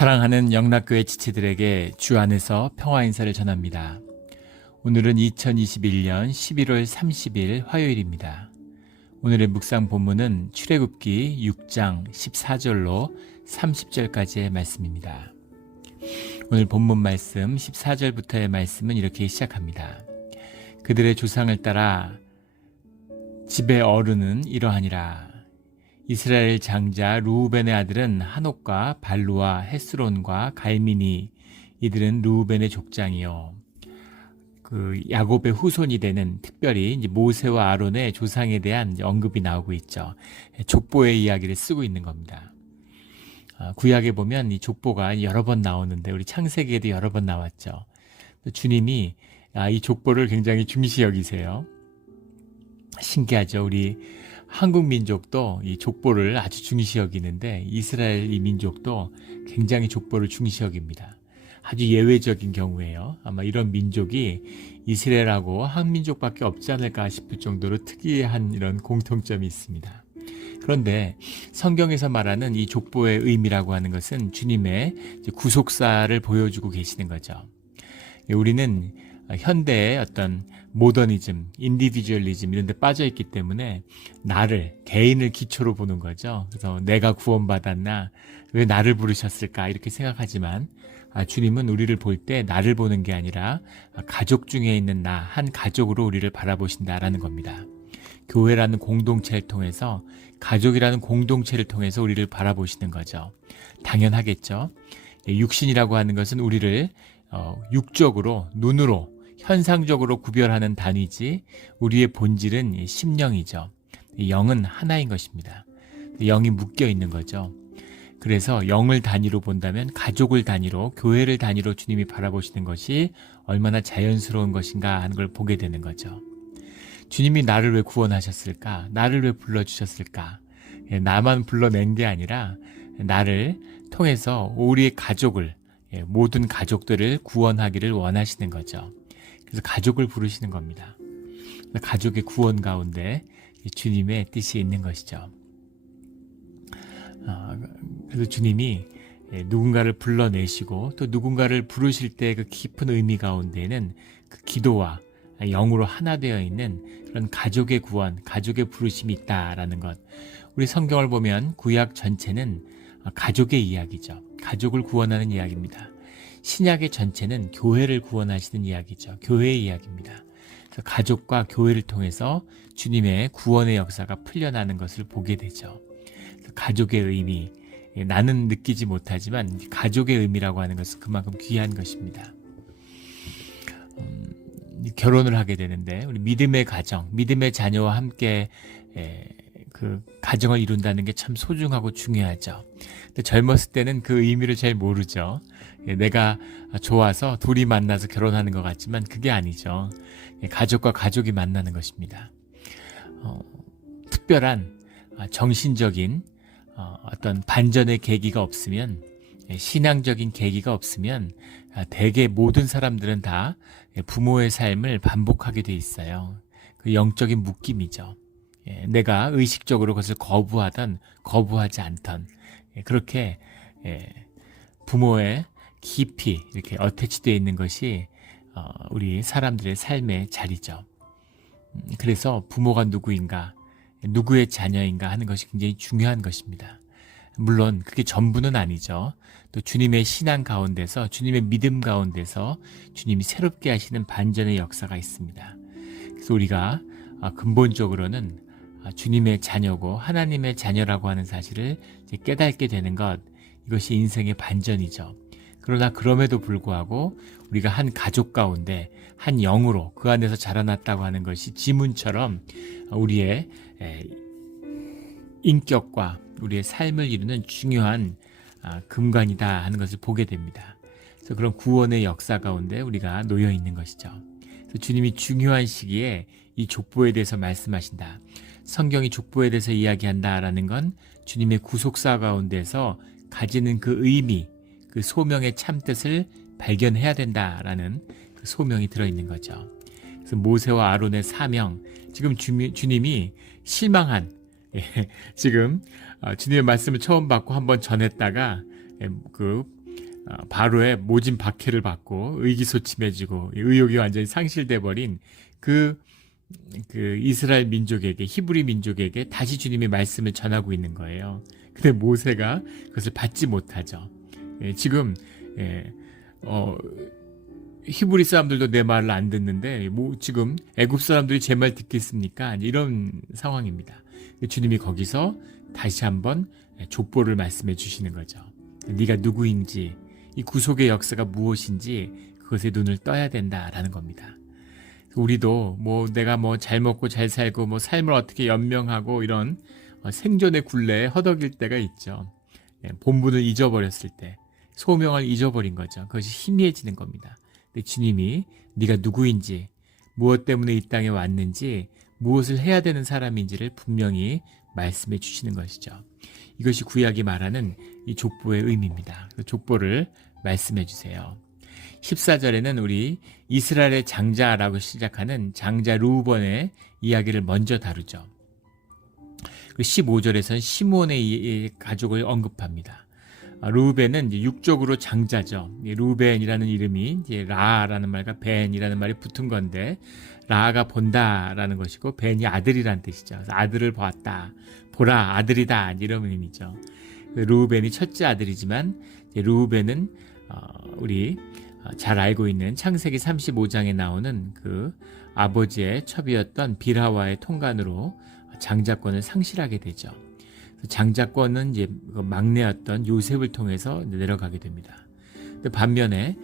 사랑하는 영락교회 지체들에게 주 안에서 평화 인사를 전합니다. 오늘은 2021년 11월 30일 화요일입니다. 오늘의 묵상 본문은 출애굽기 6장 14절로 30절까지의 말씀입니다. 오늘 본문 말씀 14절부터의 말씀은 이렇게 시작합니다. 그들의 조상을 따라 집의 어른은 이러하니라. 이스라엘 장자 루우벤의 아들은 하녹과 발루와 헤스론과 갈미니, 이들은 루우벤의 족장이요. 야곱의 후손이 되는, 특별히 이제 모세와 아론의 조상에 대한 언급이 나오고 있죠. 족보의 이야기를 쓰고 있는 겁니다. 구약에 보면 이 족보가 여러 번 나오는데 우리 창세기에도 여러 번 나왔죠. 주님이 이 족보를 굉장히 중시 여기세요. 신기하죠. 우리 한국 민족도 이 족보를 아주 중시 여기는데 이스라엘 이 민족도 굉장히 족보를 중시 여깁니다. 아주 예외적인 경우에요. 아마 이런 민족이 이스라엘하고 한민족밖에 없지 않을까 싶을 정도로 특이한 이런 공통점이 있습니다. 그런데 성경에서 말하는 이 족보의 의미라고 하는 것은 주님의 구속사를 보여주고 계시는 거죠. 우리는 현대의 어떤 모더니즘, 인디비주얼리즘 이런 데 빠져 있기 때문에 개인을 기초로 보는 거죠. 그래서 내가 구원받았나? 왜 나를 부르셨을까? 이렇게 생각하지만 주님은 우리를 볼 때 나를 보는 게 아니라 가족 중에 있는 한 가족으로 우리를 바라보신다라는 겁니다. 교회라는 공동체를 통해서, 가족이라는 공동체를 통해서 우리를 바라보시는 거죠. 당연하겠죠. 육신이라고 하는 것은 우리를 육적으로, 눈으로, 현상적으로 구별하는 단위지 우리의 본질은 심령이죠. 영은 하나인 것입니다. 영이 묶여 있는 거죠. 그래서 영을 단위로 본다면 가족을 단위로, 교회를 단위로 주님이 바라보시는 것이 얼마나 자연스러운 것인가 하는 걸 보게 되는 거죠. 주님이 나를 왜 구원하셨을까? 나를 왜 불러주셨을까? 나만 불러낸 게 아니라 나를 통해서 우리의 가족을, 모든 가족들을 구원하기를 원하시는 거죠. 그래서 가족을 부르시는 겁니다. 가족의 구원 가운데 주님의 뜻이 있는 것이죠. 그래서 주님이 누군가를 불러내시고 또 누군가를 부르실 때 그 깊은 의미 가운데는 그 기도와 영으로 하나 되어 있는 그런 가족의 구원, 가족의 부르심이 있다라는 것. 우리 성경을 보면 구약 전체는 가족의 이야기죠. 가족을 구원하는 이야기입니다. 신약의 전체는 교회를 구원하시는 이야기죠. 교회의 이야기입니다. 그래서 가족과 교회를 통해서 주님의 구원의 역사가 풀려나는 것을 보게 되죠. 그래서 가족의 의미, 나는 느끼지 못하지만 가족의 의미라고 하는 것은 그만큼 귀한 것입니다. 결혼을 하게 되는데 우리 믿음의 가정, 믿음의 자녀와 함께 그 가정을 이룬다는 게 참 소중하고 중요하죠. 근데 젊었을 때는 그 의미를 잘 모르죠. 내가 좋아서 둘이 만나서 결혼하는 것 같지만 그게 아니죠. 가족과 가족이 만나는 것입니다. 특별한 정신적인 어떤 반전의 계기가 없으면, 신앙적인 계기가 없으면 대개 모든 사람들은 다 부모의 삶을 반복하게 돼 있어요. 그 영적인 묶임이죠. 내가 의식적으로 그것을 거부하던 거부하지 않던, 그렇게 부모의 깊이 이렇게 어태치되어 있는 것이 우리 사람들의 삶의 자리죠. 그래서 부모가 누구인가, 누구의 자녀인가 하는 것이 굉장히 중요한 것입니다. 물론 그게 전부는 아니죠. 또 주님의 신앙 가운데서, 주님의 믿음 가운데서 주님이 새롭게 하시는 반전의 역사가 있습니다. 그래서 우리가 근본적으로는 주님의 자녀고 하나님의 자녀라고 하는 사실을 깨닫게 되는 것, 이것이 인생의 반전이죠. 그러나 그럼에도 불구하고 우리가 한 가족 가운데 한 영으로 그 안에서 자라났다고 하는 것이 지문처럼 우리의 인격과 우리의 삶을 이루는 중요한 근간이다 하는 것을 보게 됩니다. 그래서 그런 구원의 역사 가운데 우리가 놓여 있는 것이죠. 그래서 주님이 중요한 시기에 이 족보에 대해서 말씀하신다. 성경이 족보에 대해서 이야기한다라는 건 주님의 구속사 가운데서 가지는 그 의미, 그 소명의 참뜻을 발견해야 된다라는 그 소명이 들어있는 거죠. 그래서 모세와 아론의 사명, 지금 주님이 실망한, 지금 주님의 말씀을 처음 받고 한번 전했다가 그 바로의 모진 박해를 받고 의기소침해지고 의욕이 완전히 상실돼 버린 그 이스라엘 민족에게, 히브리 민족에게 다시 주님의 말씀을 전하고 있는 거예요. 근데 모세가 그것을 받지 못하죠. 지금 히브리 사람들도 내 말을 안 듣는데 지금 애굽 사람들이 제 말 듣겠습니까? 이런 상황입니다. 주님이 거기서 다시 한번 족보를 말씀해 주시는 거죠. 네가 누구인지, 이 구속의 역사가 무엇인지 그것에 눈을 떠야 된다라는 겁니다. 우리도 내가 잘 먹고 잘 살고 삶을 어떻게 연명하고 이런 생존의 굴레에 허덕일 때가 있죠. 본분을 잊어버렸을 때, 소명을 잊어버린 거죠. 그것이 희미해지는 겁니다. 근데 주님이 네가 누구인지, 무엇 때문에 이 땅에 왔는지, 무엇을 해야 되는 사람인지를 분명히 말씀해 주시는 것이죠. 이것이 구약이 말하는 이 족보의 의미입니다. 그 족보를 말씀해 주세요. 14절에는 우리 이스라엘의 장자라고 시작하는 장자 르우번의 이야기를 먼저 다루죠. 15절에서는 시몬의 가족을 언급합니다. 르우벤은 육적으로 장자죠. 르우벤이라는 이름이 라라는 말과 벤이라는 말이 붙은 건데, 라가 본다라는 것이고 벤이 아들이란 뜻이죠. 그래서 아들을 보았다, 보라 아들이다, 이런 의미죠. 르우벤이 첫째 아들이지만 르우벤은 우리 잘 알고 있는 창세기 35장에 나오는 그 아버지의 첩이었던 빌하와의 통간으로 장자권을 상실하게 되죠. 장자권은 이제 막내였던 요셉을 통해서 내려가게 됩니다. 반면에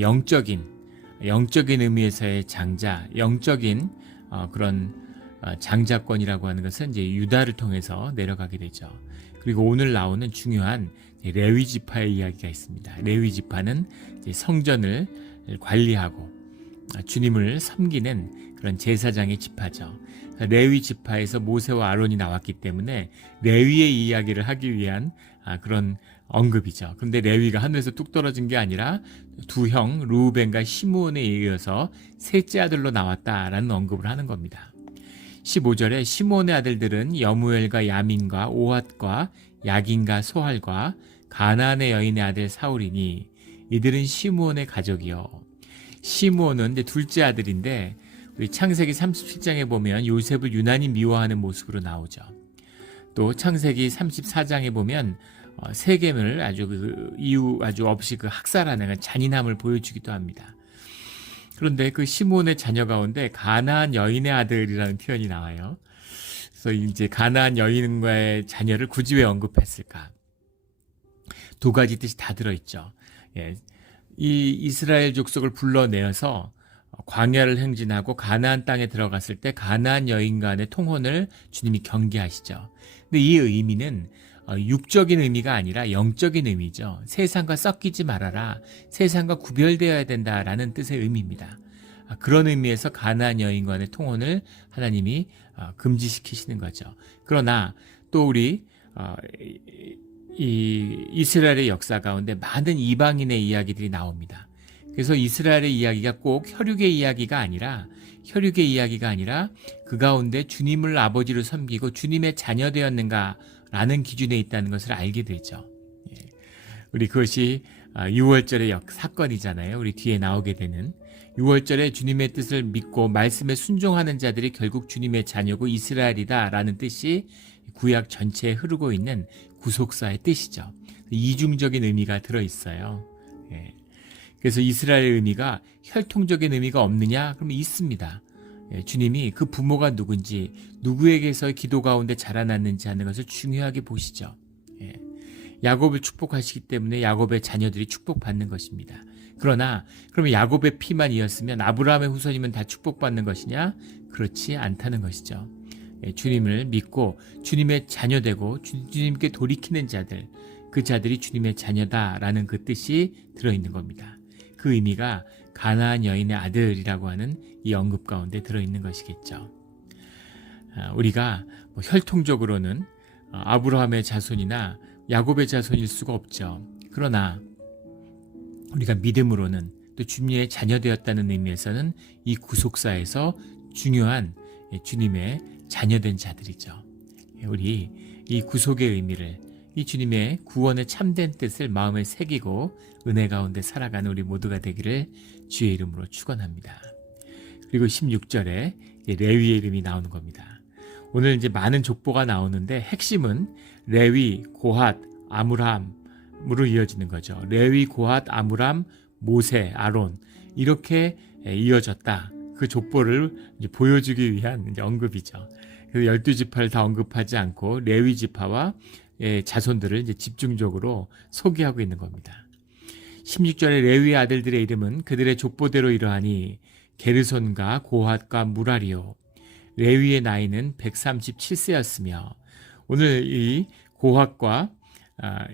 영적인 의미에서의 장자, 영적인 그런 장자권이라고 하는 것은 이제 유다를 통해서 내려가게 되죠. 그리고 오늘 나오는 중요한 레위 지파의 이야기가 있습니다. 레위 지파는 성전을 관리하고 주님을 섬기는 그런 제사장의 지파죠. 레위 지파에서 모세와 아론이 나왔기 때문에 레위의 이야기를 하기 위한 그런 언급이죠. 그런데 레위가 하늘에서 뚝 떨어진 게 아니라 두 형 르우벤과 시므온에 의해서 셋째 아들로 나왔다라는 언급을 하는 겁니다. 15절에 시므온의 아들들은 여무엘과 야민과 오핫과 야긴과 소할과 가나안의 여인의 아들 사울이니 이들은 시므온의 가족이요. 시므온은 이제 둘째 아들인데 우리 창세기 37장에 보면 요셉을 유난히 미워하는 모습으로 나오죠. 또 창세기 34장에 보면 세겜을 이유 없이 학살하는 잔인함을 보여주기도 합니다. 그런데 그 시므온의 자녀 가운데 가나안 여인의 아들이라는 표현이 나와요. 그래서 이제 가나안 여인과의 자녀를 굳이 왜 언급했을까? 두 가지 뜻이 다 들어있죠. 이 이스라엘 족속을 불러내어서 광야를 행진하고 가나안 땅에 들어갔을 때 가나안 여인 간의 통혼을 주님이 경계하시죠. 근데 이 의미는 육적인 의미가 아니라 영적인 의미죠. 세상과 섞이지 말아라, 세상과 구별되어야 된다라는 뜻의 의미입니다. 그런 의미에서 가나안 여인 간의 통혼을 하나님이 금지시키시는 거죠. 그러나 또 우리 이 이스라엘의 역사 가운데 많은 이방인의 이야기들이 나옵니다. 그래서 이스라엘의 이야기가 꼭 혈육의 이야기가 아니라 그 가운데 주님을 아버지로 섬기고 주님의 자녀 되었는가라는 기준에 있다는 것을 알게 되죠. 우리 그것이 6월절의 사건이잖아요. 우리 뒤에 나오게 되는 6월절에 주님의 뜻을 믿고 말씀에 순종하는 자들이 결국 주님의 자녀고 이스라엘이다라는 뜻이 구약 전체에 흐르고 있는 구속사의 뜻이죠. 이중적인 의미가 들어있어요. 그래서 이스라엘의 의미가 혈통적인 의미가 없느냐? 그러면 있습니다. 주님이 그 부모가 누군지, 누구에게서 기도 가운데 자라났는지 하는 것을 중요하게 보시죠. 야곱을 축복하시기 때문에 야곱의 자녀들이 축복받는 것입니다. 그러나 그러면 야곱의 피만 이었으면 아브라함의 후손이면 다 축복받는 것이냐? 그렇지 않다는 것이죠. 주님을 믿고 주님의 자녀되고 주님께 돌이키는 자들, 그 자들이 주님의 자녀다라는 그 뜻이 들어있는 겁니다. 그 의미가 가나안 여인의 아들이라고 하는 이 언급 가운데 들어있는 것이겠죠. 우리가 혈통적으로는 아브라함의 자손이나 야곱의 자손일 수가 없죠. 그러나 우리가 믿음으로는 또 주님의 자녀되었다는 의미에서는 이 구속사에서 중요한 주님의 자녀된 자들이죠. 우리 이 구속의 의미를, 이 주님의 구원의 참된 뜻을 마음에 새기고 은혜 가운데 살아가는 우리 모두가 되기를 주의 이름으로 축원합니다. 그리고 16절에 레위의 이름이 나오는 겁니다. 오늘 이제 많은 족보가 나오는데 핵심은 레위, 고핫, 아므람으로 이어지는 거죠. 레위, 고핫, 아므람, 모세, 아론 이렇게 이어졌다. 그 족보를 이제 보여주기 위한 이제 언급이죠. 그래서 12지파를 다 언급하지 않고 레위 지파와 자손들을 이제 집중적으로 소개하고 있는 겁니다. 16절에 레위의 아들들의 이름은 그들의 족보대로 이러하니 게르손과 고핫과 무라리요. 레위의 나이는 137세였으며 오늘 이 고핫과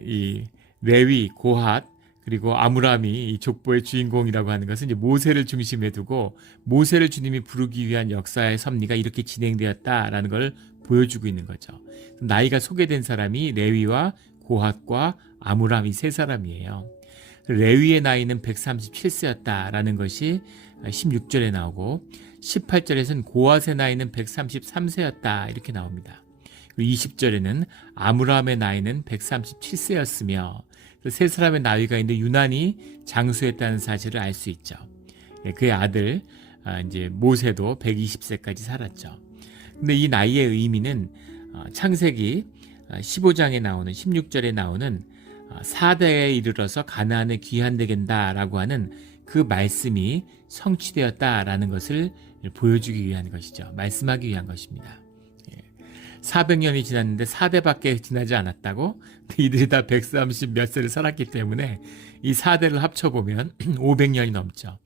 이 레위, 고핫 그리고 아므람이 이 족보의 주인공이라고 하는 것은 이제 모세를 중심에 두고 모세를 주님이 부르기 위한 역사의 섭리가 이렇게 진행되었다라는 걸 보여주고 있는 거죠. 나이가 소개된 사람이 레위와 고핫과 아므람 이 세 사람이에요. 레위의 나이는 137세였다라는 것이 16절에 나오고 18절에서는 고핫의 나이는 133세였다 이렇게 나옵니다. 그리고 20절에는 아므람의 나이는 137세였으며 세 사람의 나이가 있는데 유난히 장수했다는 사실을 알 수 있죠. 그의 아들 이제 모세도 120세까지 살았죠. 근데 이 나이의 의미는 창세기 15장에 나오는 16절에 나오는 4대에 이르러서 가나안에 귀환되게 된다라고 하는 그 말씀이 성취되었다라는 것을 보여주기 위한 것이죠. 말씀하기 위한 것입니다. 400년이 지났는데 4대밖에 지나지 않았다고? 이들이 다 130 몇 세를 살았기 때문에 이 4대를 합쳐보면 500년이 넘죠.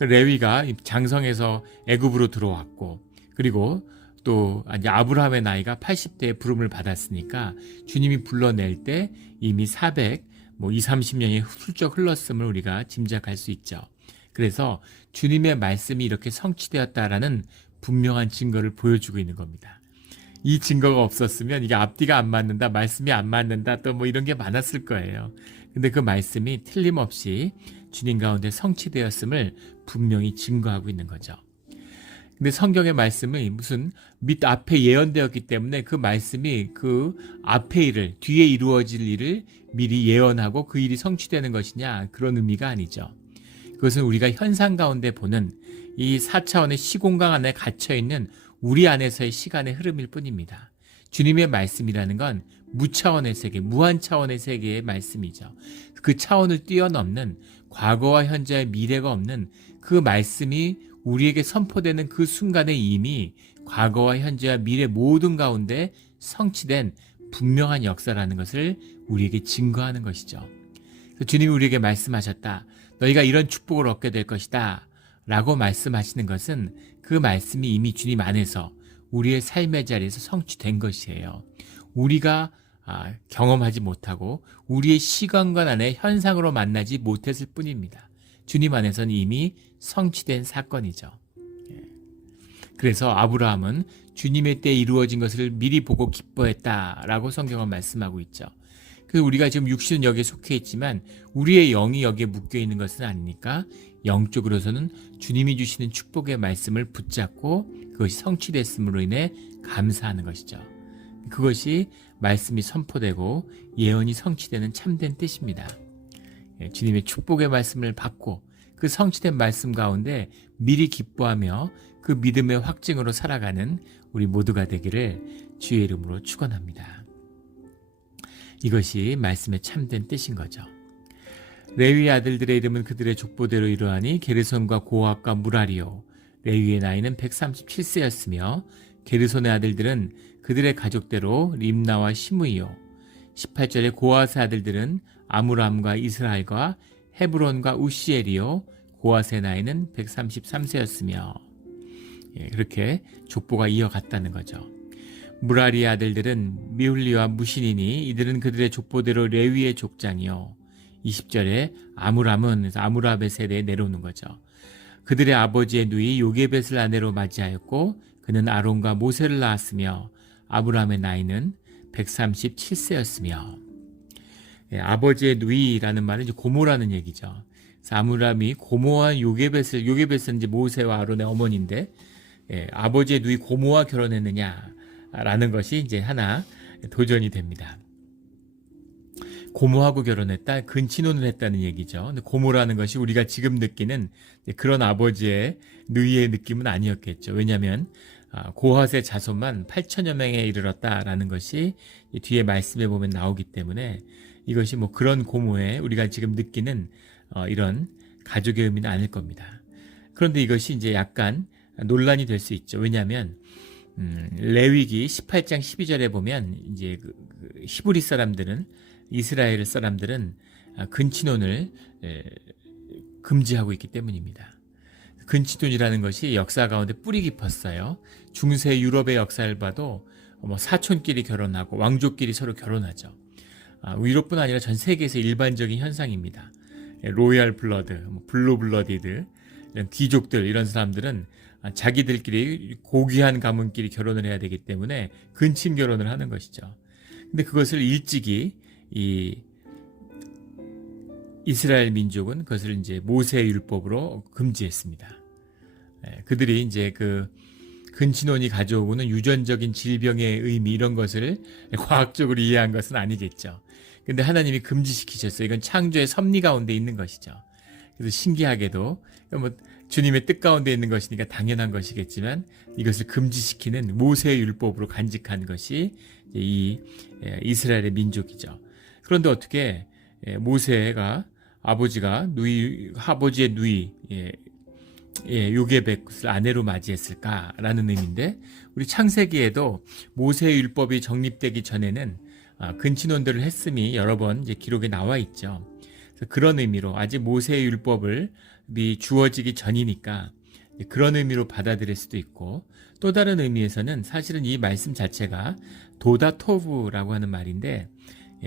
레위가 장성에서 애굽으로 들어왔고 그리고 또 이제 아브라함의 나이가 80대에 부름을 받았으니까 주님이 불러낼 때 이미 400, 30년이 훌쩍 흘렀음을 우리가 짐작할 수 있죠. 그래서 주님의 말씀이 이렇게 성취되었다라는 분명한 증거를 보여주고 있는 겁니다. 이 증거가 없었으면 이게 앞뒤가 안 맞는다, 말씀이 안 맞는다, 또 이런 게 많았을 거예요. 근데 그 말씀이 틀림없이 주님 가운데 성취되었음을 분명히 증거하고 있는 거죠. 근데 성경의 말씀이 무슨 밑 앞에 예언되었기 때문에 그 말씀이 그 앞에 일을, 뒤에 이루어질 일을 미리 예언하고 그 일이 성취되는 것이냐, 그런 의미가 아니죠. 그것은 우리가 현상 가운데 보는 이 4차원의 시공간 안에 갇혀있는 우리 안에서의 시간의 흐름일 뿐입니다. 주님의 말씀이라는 건 무차원의 세계, 무한 차원의 세계의 말씀이죠. 그 차원을 뛰어넘는 과거와 현재와 미래가 없는 그 말씀이 우리에게 선포되는 그 순간에 이미 과거와 현재와 미래 모든 가운데 성취된 분명한 역사라는 것을 우리에게 증거하는 것이죠. 그래서 주님이 우리에게 말씀하셨다. 너희가 이런 축복을 얻게 될 것이다. 라고 말씀하시는 것은 그 말씀이 이미 주님 안에서 우리의 삶의 자리에서 성취된 것이에요. 우리가 경험하지 못하고 우리의 시간관 안에 현상으로 만나지 못했을 뿐입니다. 주님 안에서는 이미 성취된 사건이죠. 그래서 아브라함은 주님의 때에 이루어진 것을 미리 보고 기뻐했다라고 성경은 말씀하고 있죠. 그래서 우리가 지금 육신은 여기에 속해 있지만 우리의 영이 여기에 묶여 있는 것은 아니니까 영적으로서는 주님이 주시는 축복의 말씀을 붙잡고 그것이 성취됐음으로 인해 감사하는 것이죠. 그것이 말씀이 선포되고 예언이 성취되는 참된 뜻입니다. 주님의 축복의 말씀을 받고 그 성취된 말씀 가운데 미리 기뻐하며 그 믿음의 확증으로 살아가는 우리 모두가 되기를 주의 이름으로 축원합니다. 이것이 말씀의 참된 뜻인 거죠. 레위의 아들들의 이름은 그들의 족보대로 이러하니 게르손과 고핫과 무라리요. 레위의 나이는 137세였으며 게르손의 아들들은 그들의 가족대로 림나와 시므이요. 18절에 고핫의 아들들은 아므람과 이스라엘과 헤브론과 우시엘이요. 고핫의 나이는 133세였으며 그렇게 족보가 이어갔다는 거죠. 무라리의 아들들은 미훌리와 무시니니 이들은 그들의 족보대로 레위의 족장이요. 20절에 아므람은 아므람의 세대에 내려오는 거죠. 그들의 아버지의 누이 요게벳을 아내로 맞이하였고 그는 아론과 모세를 낳았으며 아므람의 나이는 137세였으며 아버지의 누이라는 말은 이제 고모라는 얘기죠. 그래서 아므람이 고모와 요게벳은 이제 모세와 아론의 어머니인데 아버지의 누이 고모와 결혼했느냐라는 것이 이제 하나 도전이 됩니다. 고모하고 결혼했다, 근친혼을 했다는 얘기죠. 근데 고모라는 것이 우리가 지금 느끼는 그런 아버지의 누이의 느낌은 아니었겠죠. 왜냐하면 고핫의 자손만 8천여 명에 이르렀다라는 것이 뒤에 말씀에 보면 나오기 때문에 이것이 뭐 그런 고모의 우리가 지금 느끼는 이런 가족의 의미는 아닐 겁니다. 그런데 이것이 이제 약간 논란이 될 수 있죠. 왜냐하면 레위기 18장 12절에 보면 이제 그 히브리 사람들은, 이스라엘 사람들은 근친혼을 금지하고 있기 때문입니다. 근친혼이라는 것이 역사 가운데 뿌리 깊었어요. 중세 유럽의 역사를 봐도 뭐 사촌끼리 결혼하고 왕족끼리 서로 결혼하죠. 유럽뿐 아니라 전 세계에서 일반적인 현상입니다. 로얄 블러드, 블루 블러디드, 이런 귀족들, 이런 사람들은 자기들끼리 고귀한 가문끼리 결혼을 해야 되기 때문에 근친 결혼을 하는 것이죠. 근데 그것을 일찍이 이 이스라엘 민족은 그것을 이제 모세의 율법으로 금지했습니다. 그들이 이제 그 근친혼이 가져오는 유전적인 질병의 의미, 이런 것을 과학적으로 이해한 것은 아니겠죠. 근데 하나님이 금지시키셨어요. 이건 창조의 섭리 가운데 있는 것이죠. 그래서 신기하게도 뭐 주님의 뜻 가운데 있는 것이니까 당연한 것이겠지만 이것을 금지시키는 모세의 율법으로 간직한 것이 이 이스라엘의 민족이죠. 그런데 어떻게 모세가 아버지의 누이 요게벳을 아내로 맞이했을까라는 의미인데, 우리 창세기에도 모세의 율법이 정립되기 전에는 근친혼들을 했음이 여러 번 이제 기록에 나와 있죠. 그래서 그런 의미로 아직 모세의 율법이 주어지기 전이니까 그런 의미로 받아들일 수도 있고, 또 다른 의미에서는 사실은 이 말씀 자체가 도다토브라고 하는 말인데,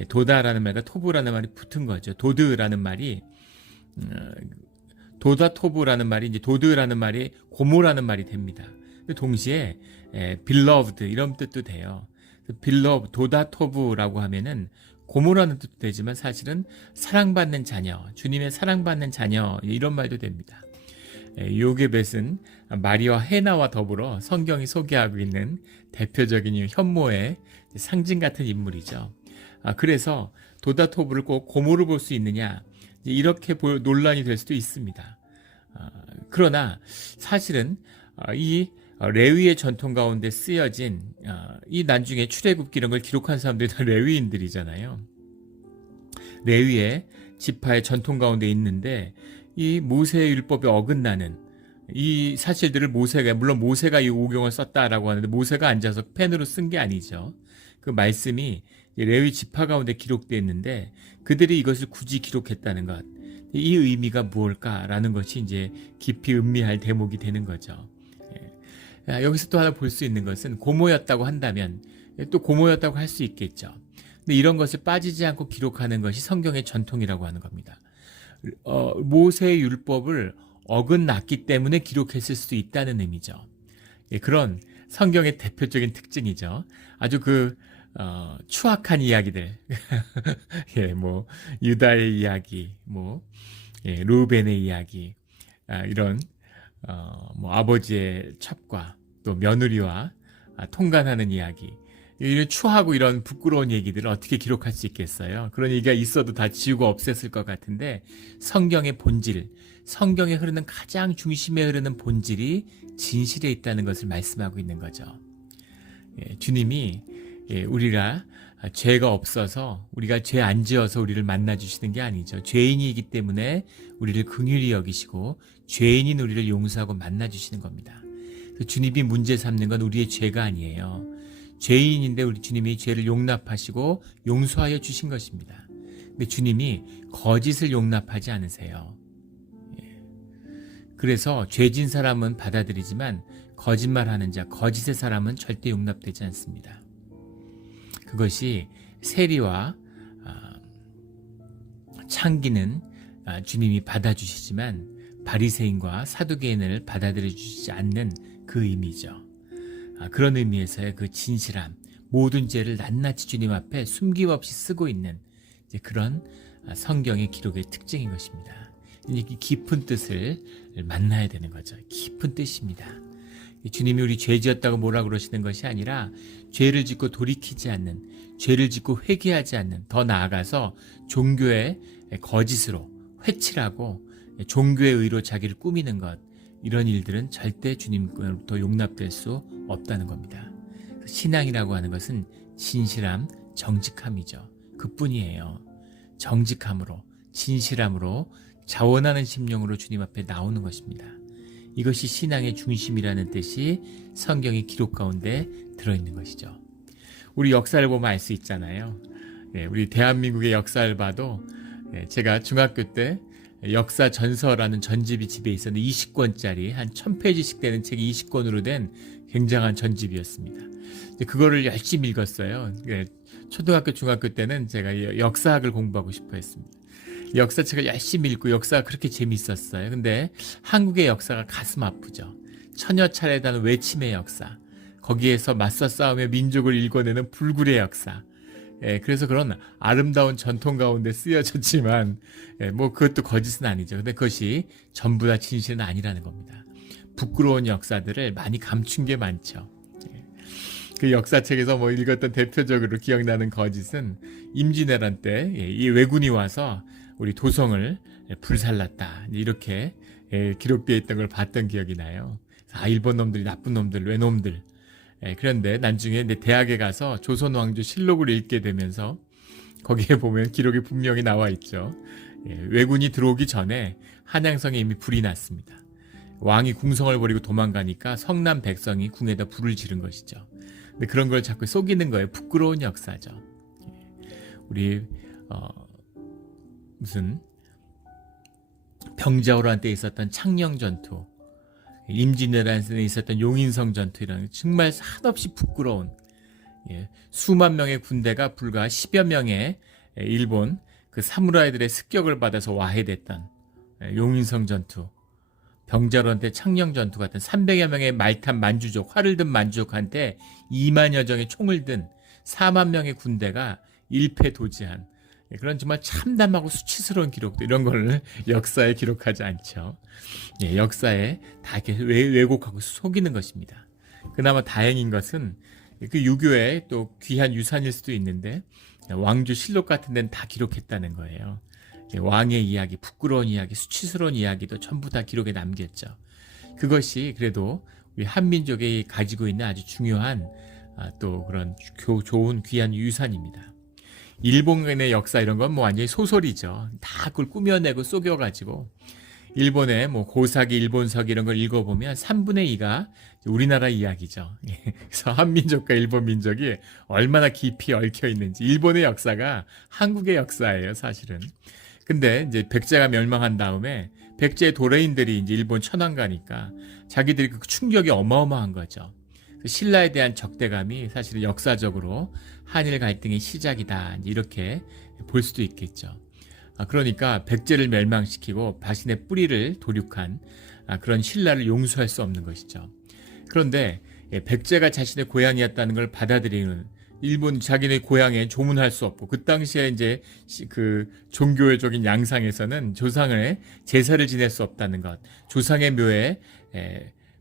도다라는 말과 토브라는 말이 붙은 거죠. 도드라는 말이 도다토브라는 말이 이제 도드라는 말이 고모라는 말이 됩니다. 동시에 beloved 이런 뜻도 돼요. beloved, 도다토브라고 하면은 고모라는 뜻도 되지만 사실은 사랑받는 자녀, 주님의 사랑받는 자녀, 이런 말도 됩니다. 요게벳은 마리와 헤나와 더불어 성경이 소개하고 있는 대표적인 현모의 상징 같은 인물이죠. 그래서 도다토브를 꼭 고모로 볼 수 있느냐, 이렇게 논란이 될 수도 있습니다. 그러나 사실은 이 레위의 전통 가운데 쓰여진 이 나중에 출애굽기 이런 걸 기록한 사람들이 다 레위인들이잖아요. 레위의 지파의 전통 가운데 있는데 이 모세의 율법에 어긋나는 이 사실들을 물론 모세가 이 오경을 썼다라고 하는데 모세가 앉아서 펜으로 쓴 게 아니죠. 그 말씀이 레위 지파 가운데 기록되어 있는데 그들이 이것을 굳이 기록했다는 것, 이 의미가 무엇일까라는 것이 이제 깊이 음미할 대목이 되는 거죠. 여기서 또 하나 볼 수 있는 것은 고모였다고 한다면 또 고모였다고 할 수 있겠죠. 근데 이런 것을 빠지지 않고 기록하는 것이 성경의 전통이라고 하는 겁니다. 모세의 율법을 어긋났기 때문에 기록했을 수도 있다는 의미죠. 그런 성경의 대표적인 특징이죠. 아주 추악한 이야기들, 뭐 유다의 이야기, 루벤의 이야기, 이런 뭐 아버지의 첩과 또 며느리와 통간하는 이야기, 이런 추하고 이런 부끄러운 얘기들을 어떻게 기록할 수 있겠어요? 그런 얘기가 있어도 다 지우고 없앴을 것 같은데, 성경의 본질, 성경에 흐르는 가장 중심에 흐르는 본질이 진실에 있다는 것을 말씀하고 있는 거죠. 주님이 우리가 죄가 없어서, 우리가 죄 안 지어서 우리를 만나주시는 게 아니죠. 죄인이기 때문에 우리를 긍휼히 여기시고 죄인인 우리를 용서하고 만나주시는 겁니다. 주님이 문제 삼는 건 우리의 죄가 아니에요. 죄인인데 우리 주님이 죄를 용납하시고 용서하여 주신 것입니다. 근데 주님이 거짓을 용납하지 않으세요. 그래서 죄진 사람은 받아들이지만 거짓말하는 자, 거짓의 사람은 절대 용납되지 않습니다. 그것이 세리와 창기는 주님이 받아주시지만 바리새인과 사두개인을 받아들여 주시지 않는 그 의미죠. 그런 의미에서의 그 진실함, 모든 죄를 낱낱이 주님 앞에 숨김없이 쓰고 있는 그런 성경의 기록의 특징인 것입니다. 이 깊은 뜻을 만나야 되는 거죠. 깊은 뜻입니다. 주님이 우리 죄 지었다고 뭐라 그러시는 것이 아니라 죄를 짓고 돌이키지 않는, 죄를 짓고 회개하지 않는, 더 나아가서 종교의 거짓으로 회칠하고 종교의 의로 자기를 꾸미는 것, 이런 일들은 절대 주님으로부터 용납될 수 없다는 겁니다. 신앙이라고 하는 것은 진실함, 정직함이죠. 그뿐이에요. 정직함으로, 진실함으로, 자원하는 심령으로 주님 앞에 나오는 것입니다. 이것이 신앙의 중심이라는 뜻이 성경의 기록 가운데 들어있는 것이죠. 우리 역사를 보면 알 수 있잖아요. 우리 대한민국의 역사를 봐도 제가 중학교 때 역사 전서라는 전집이 집에 있었는데 20권짜리 한 1000페이지씩 되는 책이 20권으로 된 굉장한 전집이었습니다. 그거를 열심히 읽었어요. 초등학교, 중학교 때는 제가 역사학을 공부하고 싶어 했습니다. 역사책을 열심히 읽고 역사가 그렇게 재밌었어요. 근데 한국의 역사가 가슴 아프죠. 천여 차례에 달한 외침의 역사, 거기에서 맞서 싸우며 민족을 일궈내는 불굴의 역사. 그래서 그런 아름다운 전통 가운데 쓰여졌지만 뭐 그것도 거짓은 아니죠. 근데 그것이 전부 다 진실은 아니라는 겁니다. 부끄러운 역사들을 많이 감춘 게 많죠. 그 역사책에서 뭐 읽었던 대표적으로 기억나는 거짓은 임진왜란 때 이 왜군이 와서 우리 도성을 불살랐다, 이렇게 기록되어 있던 걸 봤던 기억이 나요. 아, 일본 놈들이 나쁜 놈들, 외놈들. 그런데 나중에 내 대학에 가서 조선 왕조 실록을 읽게 되면서 거기에 보면 기록이 분명히 나와 있죠. 왜군이 들어오기 전에 한양성에 이미 불이 났습니다. 왕이 궁성을 버리고 도망가니까 성남 백성이 궁에다 불을 지른 것이죠. 근데 그런 걸 자꾸 속이는 거예요. 부끄러운 역사죠. 우리 무슨 병자호란 때 있었던 창녕 전투, 임진왜란에 있었던 용인성 전투, 이런 정말 한없이 부끄러운, 수만 명의 군대가 불과 10여 명의 일본 그 사무라이들의 습격을 받아서 와해됐던 용인성 전투, 병자호란 때 창녕 전투 같은 300여 명의 말탄 만주족, 활을 든 만주족한테 2만여 정의 총을 든 4만 명의 군대가 일패도지한 그런 정말 참담하고 수치스러운 기록들, 이런 걸 역사에 기록하지 않죠. 역사에 다 이렇게 왜곡하고 속이는 것입니다. 그나마 다행인 것은 그 유교의 또 귀한 유산일 수도 있는데 왕조 실록 같은 데는 다 기록했다는 거예요. 왕의 이야기, 부끄러운 이야기, 수치스러운 이야기도 전부 다 기록에 남겼죠. 그것이 그래도 우리 한민족이 가지고 있는 아주 중요한 또 그런 좋은 귀한 유산입니다. 일본의 역사 이런 건 뭐 완전히 소설이죠. 다 그걸 꾸며내고 속여가지고 일본의 뭐 고사기, 일본서기 이런 걸 읽어보면 3분의 2가 우리나라 이야기죠. 그래서 한민족과 일본 민족이 얼마나 깊이 얽혀 있는지, 일본의 역사가 한국의 역사예요, 사실은. 근데 이제 백제가 멸망한 다음에 백제 도레인들이 이제 일본 천황 가니까 자기들이 그 충격이 어마어마한 거죠. 신라에 대한 적대감이 사실은 역사적으로 한일 갈등의 시작이다, 이렇게 볼 수도 있겠죠. 그러니까 백제를 멸망시키고 자신의 뿌리를 도륙한 그런 신라를 용서할 수 없는 것이죠. 그런데 백제가 자신의 고향이었다는 걸 받아들이는 일본, 자기네 고향에 조문할 수 없고, 그 당시에 이제 그 종교적인 양상에서는 조상의 제사를 지낼 수 없다는 것, 조상의 묘에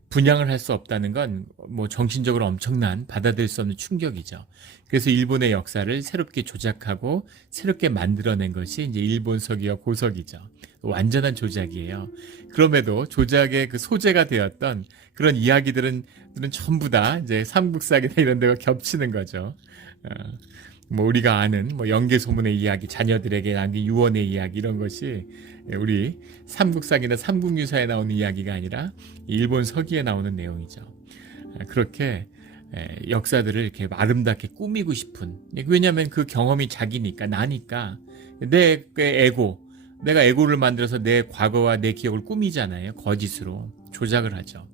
분양을 할 수 없다는 건 뭐 정신적으로 엄청난, 받아들일 수 없는 충격이죠. 그래서 일본의 역사를 새롭게 조작하고 새롭게 만들어낸 것이 이제 일본서기와 고서기죠. 완전한 조작이에요. 그럼에도 조작의 그 소재가 되었던 그런 이야기들은 전부 다 이제 삼국사기나 이런 데가 겹치는 거죠. 뭐 우리가 아는 뭐 연개소문의 이야기, 자녀들에게 남긴 유언의 이야기, 이런 것이 우리 삼국사기나 삼국유사에 나오는 이야기가 아니라 일본 서기에 나오는 내용이죠. 그렇게 역사들을 이렇게 아름답게 꾸미고 싶은, 왜냐하면 그 경험이 자기니까, 나니까, 내 에고, 내가 에고를 만들어서 내 과거와 내 기억을 꾸미잖아요. 거짓으로 조작을 하죠.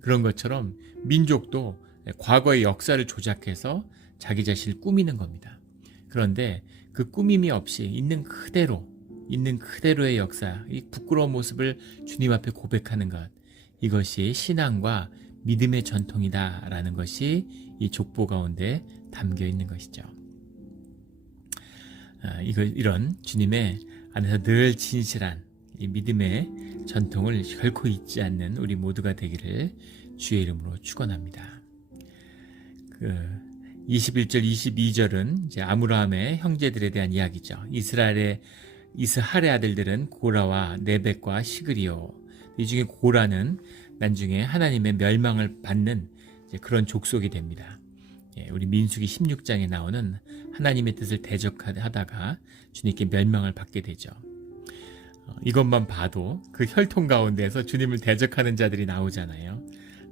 그런 것처럼 민족도 과거의 역사를 조작해서 자기 자신을 꾸미는 겁니다. 그런데 그 꾸밈이 없이 있는 그대로의 역사, 이 부끄러운 모습을 주님 앞에 고백하는 것, 이것이 신앙과 믿음의 전통이다라는 것이 이 족보 가운데 담겨 있는 것이죠. 이런 주님의 안에서 늘 진실한 이 믿음의 전통을 결코 잊지 않는 우리 모두가 되기를 주의 이름으로 축원합니다. 21절, 22절은 이제 아므라함의 형제들에 대한 이야기죠. 이스할의 아들들은 고라와 네벡과 시그리요. 이 중에 고라는 나중에 하나님의 멸망을 받는 그런 족속이 됩니다. 우리 민수기 16장에 나오는 하나님의 뜻을 대적하다가 주님께 멸망을 받게 되죠. 이것만 봐도 그 혈통 가운데서 주님을 대적하는 자들이 나오잖아요.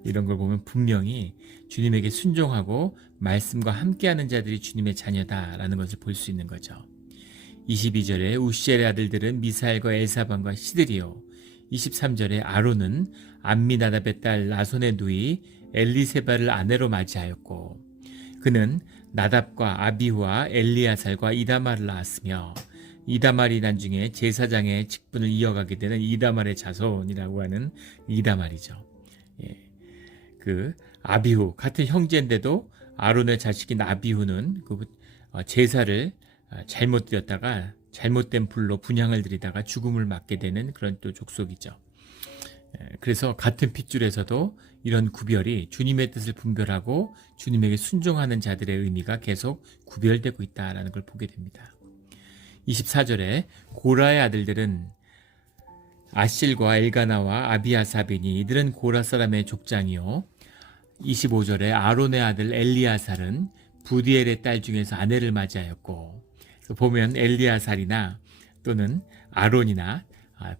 이런 걸 보면 분명히 주님에게 순종하고 말씀과 함께하는 자들이 주님의 자녀다라는 것을 볼 수 있는 거죠. 22절에 우시엘의 아들들은 미사엘과 엘사반과 시드리요. 23절에 아론은 암미나답의 딸 나손의 누이 엘리세바를 아내로 맞이하였고 그는 나답과 아비후와 엘리아살과 이다말을 낳았으며 이다말이 나중에 제사장의 직분을 이어가게 되는 이다말의 자손이라고 하는 이다말이죠. 그 아비후 같은 형제인데도 아론의 자식인 아비후는 제사를 잘못 드렸다가 잘못된 불로 분향을 드리다가 죽음을 맞게 되는 그런 또 족속이죠. 그래서 같은 핏줄에서도 이런 구별이 주님의 뜻을 분별하고 주님에게 순종하는 자들의 의미가 계속 구별되고 있다는 걸 보게 됩니다. 24절에 고라의 아들들은 아실과 엘가나와 아비아삽이니 이들은 고라 사람의 족장이요. 25절에 아론의 아들 엘리아살은 부디엘의 딸 중에서 아내를 맞이하였고 보면 엘리아살이나 또는 아론이나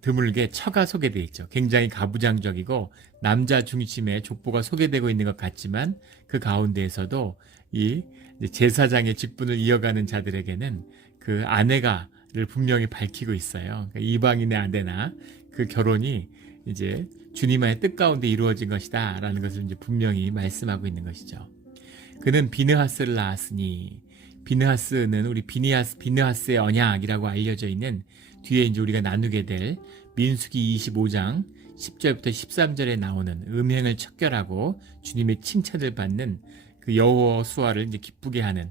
드물게 처가 소개되어 있죠. 굉장히 가부장적이고 남자 중심의 족보가 소개되고 있는 것 같지만 그 가운데에서도 이 제사장의 직분을 이어가는 자들에게는 그 아내가를 분명히 밝히고 있어요. 그러니까 이방인의 아내나 그 결혼이 이제 주님의 뜻 가운데 이루어진 것이다 라는 것을 이제 분명히 말씀하고 있는 것이죠. 그는 비느하스를 낳았으니 비느하스는 우리 비느하스의 언약이라고 알려져 있는 뒤에 이제 우리가 나누게 될 민수기 25장 10절부터 13절에 나오는 음행을 척결하고 주님의 칭찬을 받는 그 여호수아를 이제 기쁘게 하는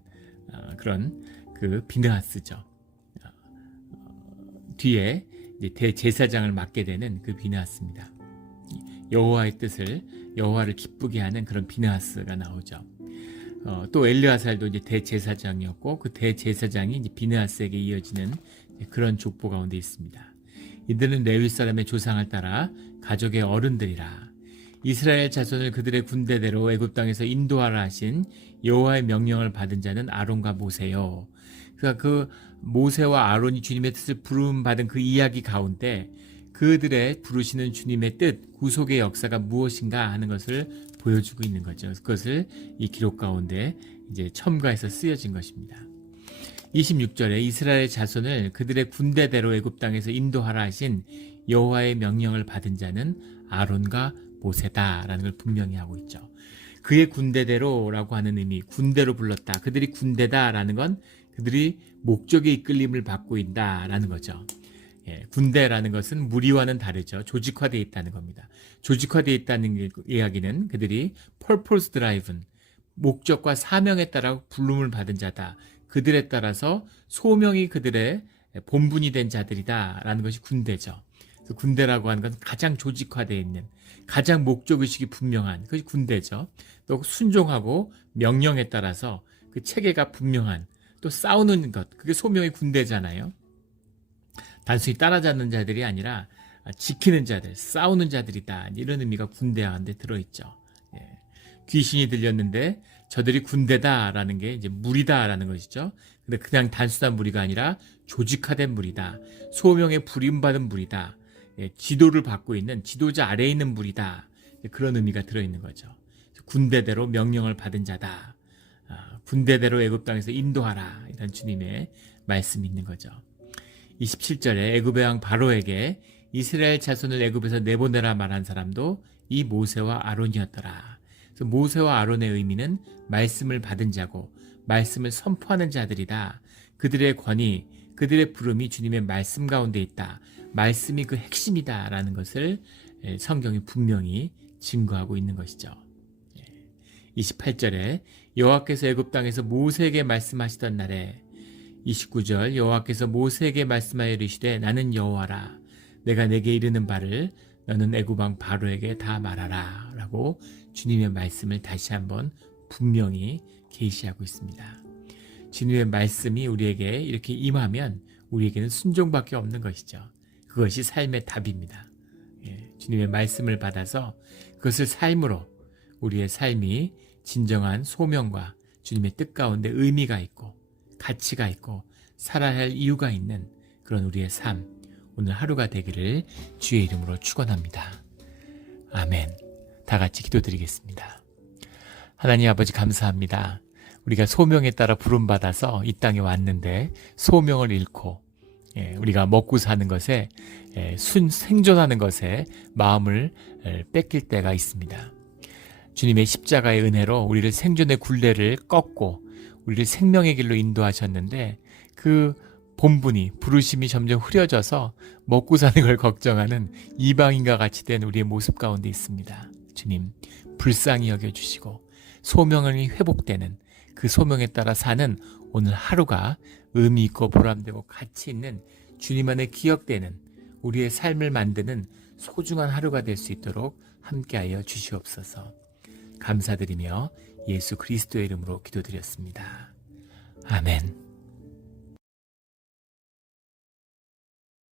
그런 그 비느하스죠. 뒤에 이제 대제사장을 맡게 되는 그 비느하스입니다. 여호와의 뜻을 여호와를 기쁘게 하는 그런 비느하스가 나오죠. 또 엘르아살도 이제 대제사장이었고 그 대제사장이 이제 비느하스에게 이어지는 그런 족보 가운데 있습니다. 이들은 레위 사람의 조상을 따라 가족의 어른들이라. 이스라엘 자손을 그들의 군대대로 애굽 땅에서 인도하라 하신 여호와의 명령을 받은 자는 아론과 모세요. 그러니까 그 모세와 아론이 주님의 뜻을 부름 받은 그 이야기 가운데 그들의 부르시는 주님의 뜻, 구속의 역사가 무엇인가 하는 것을 보여주고 있는 거죠. 그것을 이 기록 가운데 이제 첨가해서 쓰여진 것입니다. 26절에 이스라엘 자손을 그들의 군대대로 애굽 땅에서 인도하라 하신 여호와의 명령을 받은 자는 아론과 모세다라는 걸 분명히 하고 있죠. 그의 군대대로라고 하는 의미, 군대로 불렀다. 그들이 군대다라는 건 그들이 목적의 이끌림을 받고 있다라는 거죠. 군대라는 것은 무리와는 다르죠. 조직화되어 있다는 겁니다. 조직화되어 있다는 이야기는 그들이 purpose driven, 목적과 사명에 따라 부름을 받은 자다. 그들에 따라서 소명이 그들의 본분이 된 자들이다라는 것이 군대죠. 그래서 군대라고 하는 건 가장 조직화되어 있는, 가장 목적의식이 분명한 그것이 군대죠. 또 순종하고 명령에 따라서 그 체계가 분명한, 또 싸우는 것, 그게 소명의 군대잖아요. 단순히 따라잡는 자들이 아니라 지키는 자들, 싸우는 자들이다. 이런 의미가 군대 안에 들어있죠. 귀신이 들렸는데 저들이 군대다라는 게 이제 무리다라는 것이죠. 근데 그냥 단순한 무리가 아니라 조직화된 무리다. 소명에 부림받은 무리다. 지도를 받고 있는 지도자 아래에 있는 무리다. 그런 의미가 들어있는 거죠. 군대대로 명령을 받은 자다. 군대대로 애굽 땅에서 인도하라. 이런 주님의 말씀이 있는 거죠. 27절에 애굽의 왕 바로에게 이스라엘 자손을 애굽에서 내보내라 말한 사람도 이 모세와 아론이었더라. 그래서 모세와 아론의 의미는 말씀을 받은 자고 말씀을 선포하는 자들이다. 그들의 권위, 그들의 부름이 주님의 말씀 가운데 있다. 말씀이 그 핵심이다라는 것을 성경이 분명히 증거하고 있는 것이죠. 28절에 여호와께서 애굽 땅에서 모세에게 말씀하시던 날에 29절 여호와께서 모세에게 말씀하여 이르시되 나는 여호와라. 내가 내게 이르는 바를 너는 애굽왕 바로에게 다 말하라 라고 주님의 말씀을 다시 한번 분명히 계시하고 있습니다. 주님의 말씀이 우리에게 이렇게 임하면 우리에게는 순종밖에 없는 것이죠. 그것이 삶의 답입니다. 주님의 말씀을 받아서 그것을 삶으로 우리의 삶이 진정한 소명과 주님의 뜻 가운데 의미가 있고 가치가 있고 살아야 할 이유가 있는 그런 우리의 삶, 오늘 하루가 되기를 주의 이름으로 축원합니다. 아멘. 다 같이 기도드리겠습니다. 하나님 아버지 감사합니다. 우리가 소명에 따라 부름받아서 이 땅에 왔는데 소명을 잃고 우리가 먹고 사는 것에 생존하는 것에 마음을 뺏길 때가 있습니다. 주님의 십자가의 은혜로 우리를 생존의 굴레를 꺾고 우리를 생명의 길로 인도하셨는데 그 본분이 부르심이 점점 흐려져서 먹고 사는 걸 걱정하는 이방인과 같이 된 우리의 모습 가운데 있습니다. 주님 불쌍히 여겨주시고 소명이 회복되는 그 소명에 따라 사는 오늘 하루가 의미 있고 보람되고 가치 있는 주님 안에 기억되는 우리의 삶을 만드는 소중한 하루가 될 수 있도록 함께하여 주시옵소서. 감사드리며 예수 그리스도의 이름으로 기도드렸습니다. 아멘.